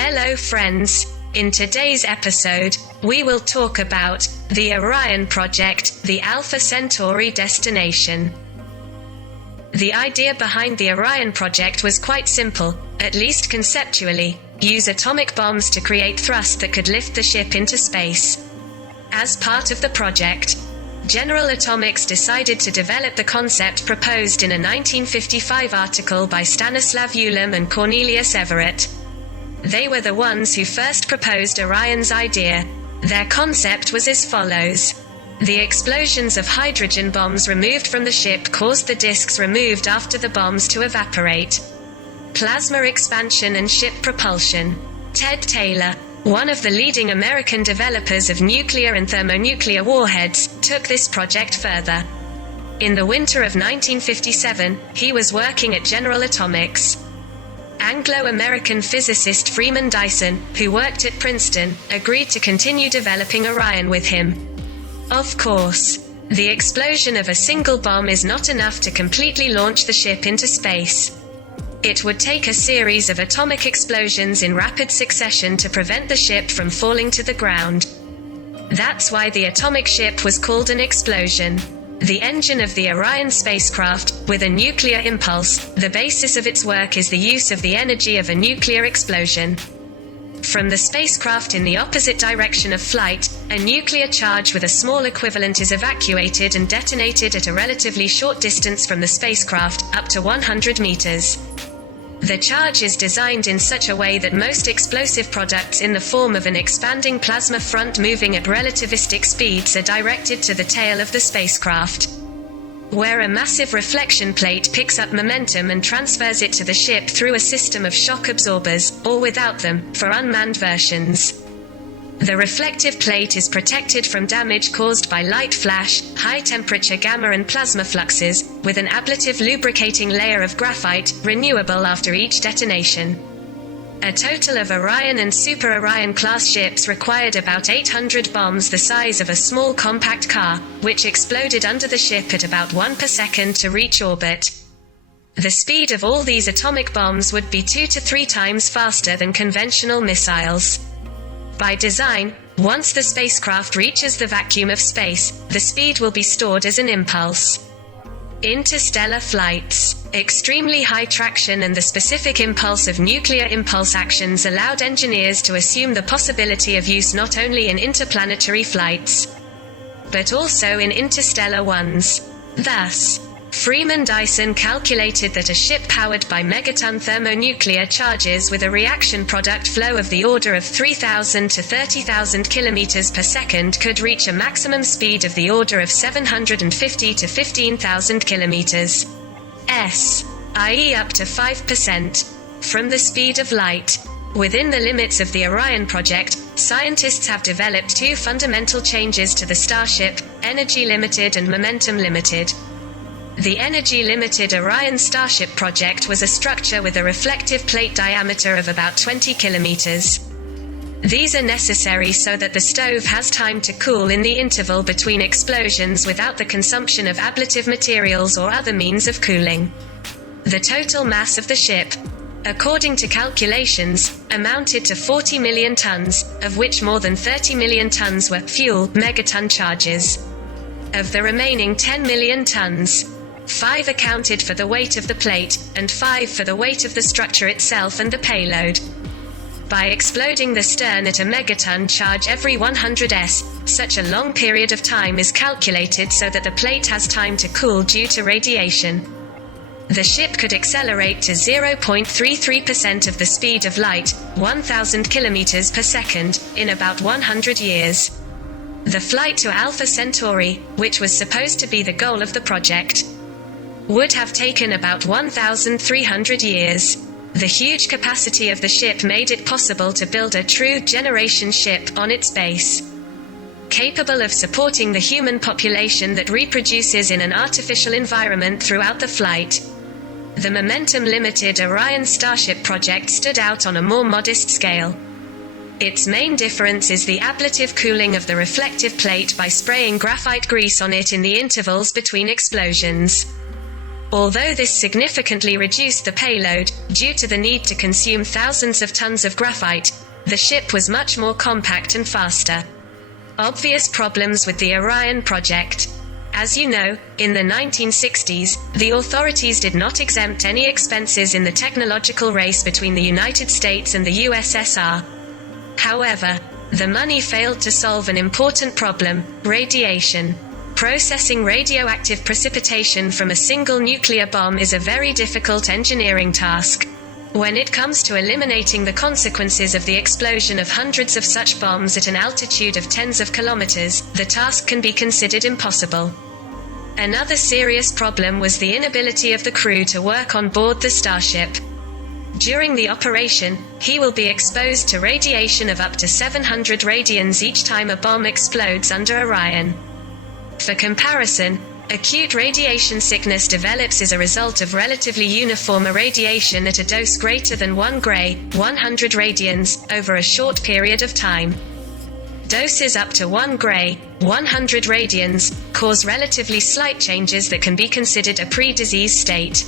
Hello friends, in today's episode, we will talk about the Orion Project, the Alpha Centauri destination. The idea behind the Orion Project was quite simple, at least conceptually: use atomic bombs to create thrust that could lift the ship into space. As part of the project, General Atomics decided to develop the concept proposed in a 1955 article by Stanislav Ulam and Cornelius Everett. They were the ones who first proposed Orion's idea. Their concept was as follows. The explosions of hydrogen bombs removed from the ship caused the disks removed after the bombs to evaporate. Plasma expansion and ship propulsion. Ted Taylor, one of the leading American developers of nuclear and thermonuclear warheads, took this project further. In the winter of 1957, he was working at General Atomics. Anglo-American physicist Freeman Dyson, who worked at Princeton, agreed to continue developing Orion with him. Of course, the explosion of a single bomb is not enough to completely launch the ship into space. It would take a series of atomic explosions in rapid succession to prevent the ship from falling to the ground. That's why the atomic ship was called an explosion. The engine of the Orion spacecraft, with a nuclear impulse, the basis of its work is the use of the energy of a nuclear explosion. From the spacecraft in the opposite direction of flight, a nuclear charge with a small equivalent is evacuated and detonated at a relatively short distance from the spacecraft, up to 100 meters. The charge is designed in such a way that most explosive products in the form of an expanding plasma front moving at relativistic speeds are directed to the tail of the spacecraft, where a massive reflection plate picks up momentum and transfers it to the ship through a system of shock absorbers, or without them, for unmanned versions. The reflective plate is protected from damage caused by light flash, high-temperature gamma and plasma fluxes, with an ablative lubricating layer of graphite, renewable after each detonation. A total of Orion and Super Orion class ships required about 800 bombs the size of a small compact car, which exploded under the ship at about 1 per second to reach orbit. The speed of all these atomic bombs would be 2 to 3 times faster than conventional missiles. By design, once the spacecraft reaches the vacuum of space, the speed will be stored as an impulse. Interstellar flights, extremely high traction and the specific impulse of nuclear impulse actions allowed engineers to assume the possibility of use not only in interplanetary flights, but also in interstellar ones. Thus, Freeman Dyson calculated that a ship powered by megaton thermonuclear charges with a reaction product flow of the order of 3,000 to 30,000 km per second could reach a maximum speed of the order of 750 to 15,000 km, i.e. up to 5%, from the speed of light. Within the limits of the Orion Project, scientists have developed 2 fundamental changes to the Starship: energy limited and momentum limited. The energy-limited Orion Starship project was a structure with a reflective plate diameter of about 20 kilometers. These are necessary so that the stove has time to cool in the interval between explosions without the consumption of ablative materials or other means of cooling. The total mass of the ship, according to calculations, amounted to 40 million tons, of which more than 30 million tons were fuel megaton charges. Of the remaining 10 million tons, 5 accounted for the weight of the plate, and 5 for the weight of the structure itself and the payload. By exploding the stern at a megaton charge every 100 s, such a long period of time is calculated so that the plate has time to cool due to radiation. The ship could accelerate to 0.33% of the speed of light, 1,000 km per second, in about 100 years. The flight to Alpha Centauri, which was supposed to be the goal of the project, would have taken about 1,300 years. The huge capacity of the ship made it possible to build a true generation ship on its base, capable of supporting the human population that reproduces in an artificial environment throughout the flight. The momentum-limited Orion Starship project stood out on a more modest scale. Its main difference is the ablative cooling of the reflective plate by spraying graphite grease on it in the intervals between explosions. Although this significantly reduced the payload, Due to the need to consume thousands of tons of graphite, the ship was much more compact and faster. Obvious problems with the Orion project. As you know, in the 1960s, the authorities did not exempt any expenses in the technological race between the United States and the USSR. However, the money failed to solve an important problem: radiation. Processing radioactive precipitation from a single nuclear bomb is a very difficult engineering task. When it comes to eliminating the consequences of the explosion of hundreds of such bombs at an altitude of tens of kilometers, the task can be considered impossible. Another serious problem was the inability of the crew to work on board the Starship. During the operation, he will be exposed to radiation of up to 700 radians each time a bomb explodes under Orion. For comparison, acute radiation sickness develops as a result of relatively uniform irradiation at a dose greater than 1 gray, 100 radians, over a short period of time. Doses up to 1 gray, 100 radians, cause relatively slight changes that can be considered a pre-disease state.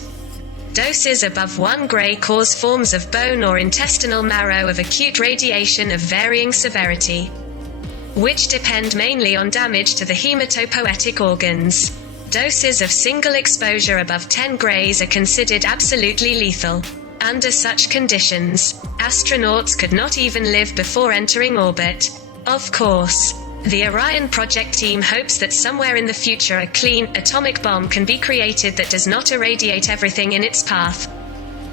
Doses above 1 gray cause forms of bone or intestinal marrow of acute radiation of varying severity, which depend mainly on damage to the hematopoietic organs. Doses of single exposure above 10 grays are considered absolutely lethal. Under such conditions, astronauts could not even live before entering orbit. Of course, the Orion Project team hopes that somewhere in the future a clean, atomic bomb can be created that does not irradiate everything in its path.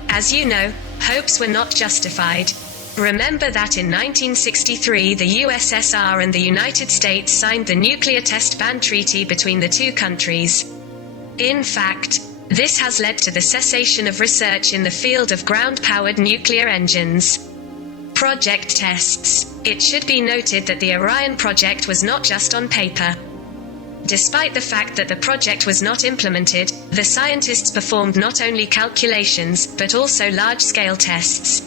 As you know, hopes were not justified. Remember that in 1963 the USSR and the United States signed the Nuclear Test Ban Treaty between the two countries. In fact, this has led to the cessation of research in the field of ground-powered nuclear engines. Project tests. It should be noted that the Orion project was not just on paper. Despite the fact that the project was not implemented, the scientists performed not only calculations, but also large-scale tests.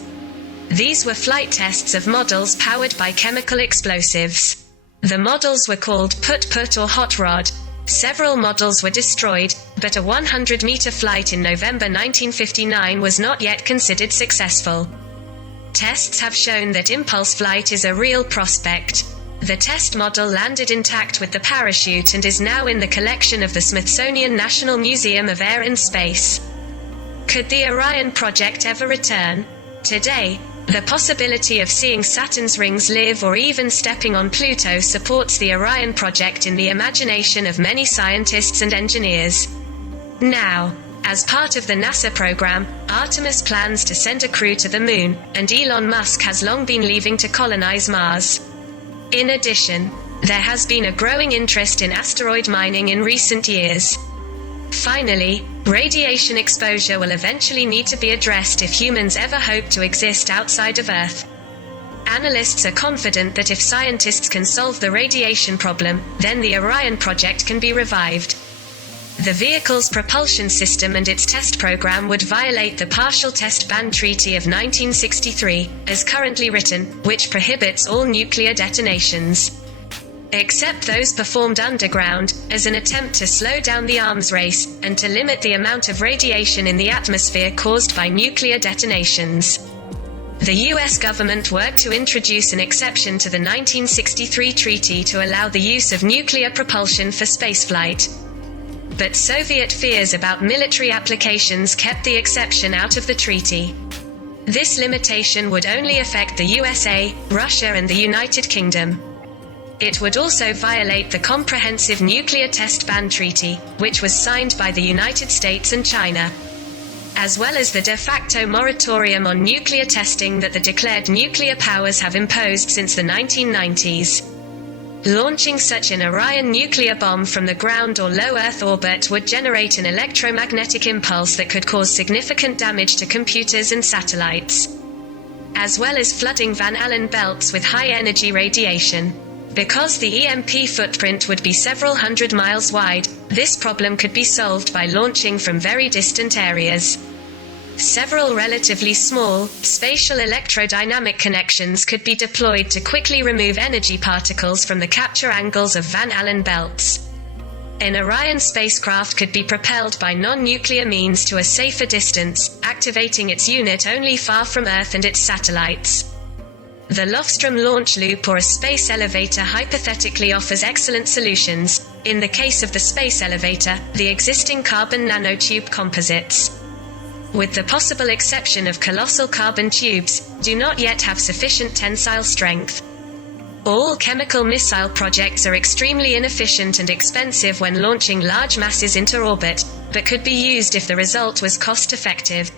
These were flight tests of models powered by chemical explosives. The models were called put-put or hot rod. Several models were destroyed, but a 100-meter flight in November 1959 was not yet considered successful. Tests have shown that impulse flight is a real prospect. The test model landed intact with the parachute and is now in the collection of the Smithsonian National Museum of Air and Space. Could the Orion project ever return? Today, the possibility of seeing Saturn's rings live or even stepping on Pluto supports the Orion project in the imagination of many scientists and engineers. Now, as part of the NASA program, Artemis plans to send a crew to the Moon, and Elon Musk has long been leaving to colonize Mars. In addition, there has been a growing interest in asteroid mining in recent years. Finally, radiation exposure will eventually need to be addressed if humans ever hope to exist outside of Earth. Analysts are confident that if scientists can solve the radiation problem, then the Orion project can be revived. The vehicle's propulsion system and its test program would violate the Partial Test Ban Treaty of 1963, as currently written, which prohibits all nuclear detonations, except those performed underground, as an attempt to slow down the arms race, and to limit the amount of radiation in the atmosphere caused by nuclear detonations. The US government worked to introduce an exception to the 1963 treaty to allow the use of nuclear propulsion for spaceflight. But Soviet fears about military applications kept the exception out of the treaty. This limitation would only affect the USA, Russia and the United Kingdom. It would also violate the Comprehensive Nuclear Test Ban Treaty, which was signed by the United States and China, as well as the de facto moratorium on nuclear testing that the declared nuclear powers have imposed since the 1990s. Launching such an Orion nuclear bomb from the ground or low Earth orbit would generate an electromagnetic impulse that could cause significant damage to computers and satellites, as well as flooding Van Allen belts with high-energy radiation. Because the EMP footprint would be several hundred miles wide, this problem could be solved by launching from very distant areas. Several relatively small, spatial electrodynamic connections could be deployed to quickly remove energy particles from the capture angles of Van Allen belts. An Orion spacecraft could be propelled by non-nuclear means to a safer distance, activating its unit only far from Earth and its satellites. The Lofstrom launch loop or a space elevator hypothetically offers excellent solutions, in the case of the space elevator, the existing carbon nanotube composites, with the possible exception of colossal carbon tubes, do not yet have sufficient tensile strength. All chemical missile projects are extremely inefficient and expensive when launching large masses into orbit, but could be used if the result was cost-effective.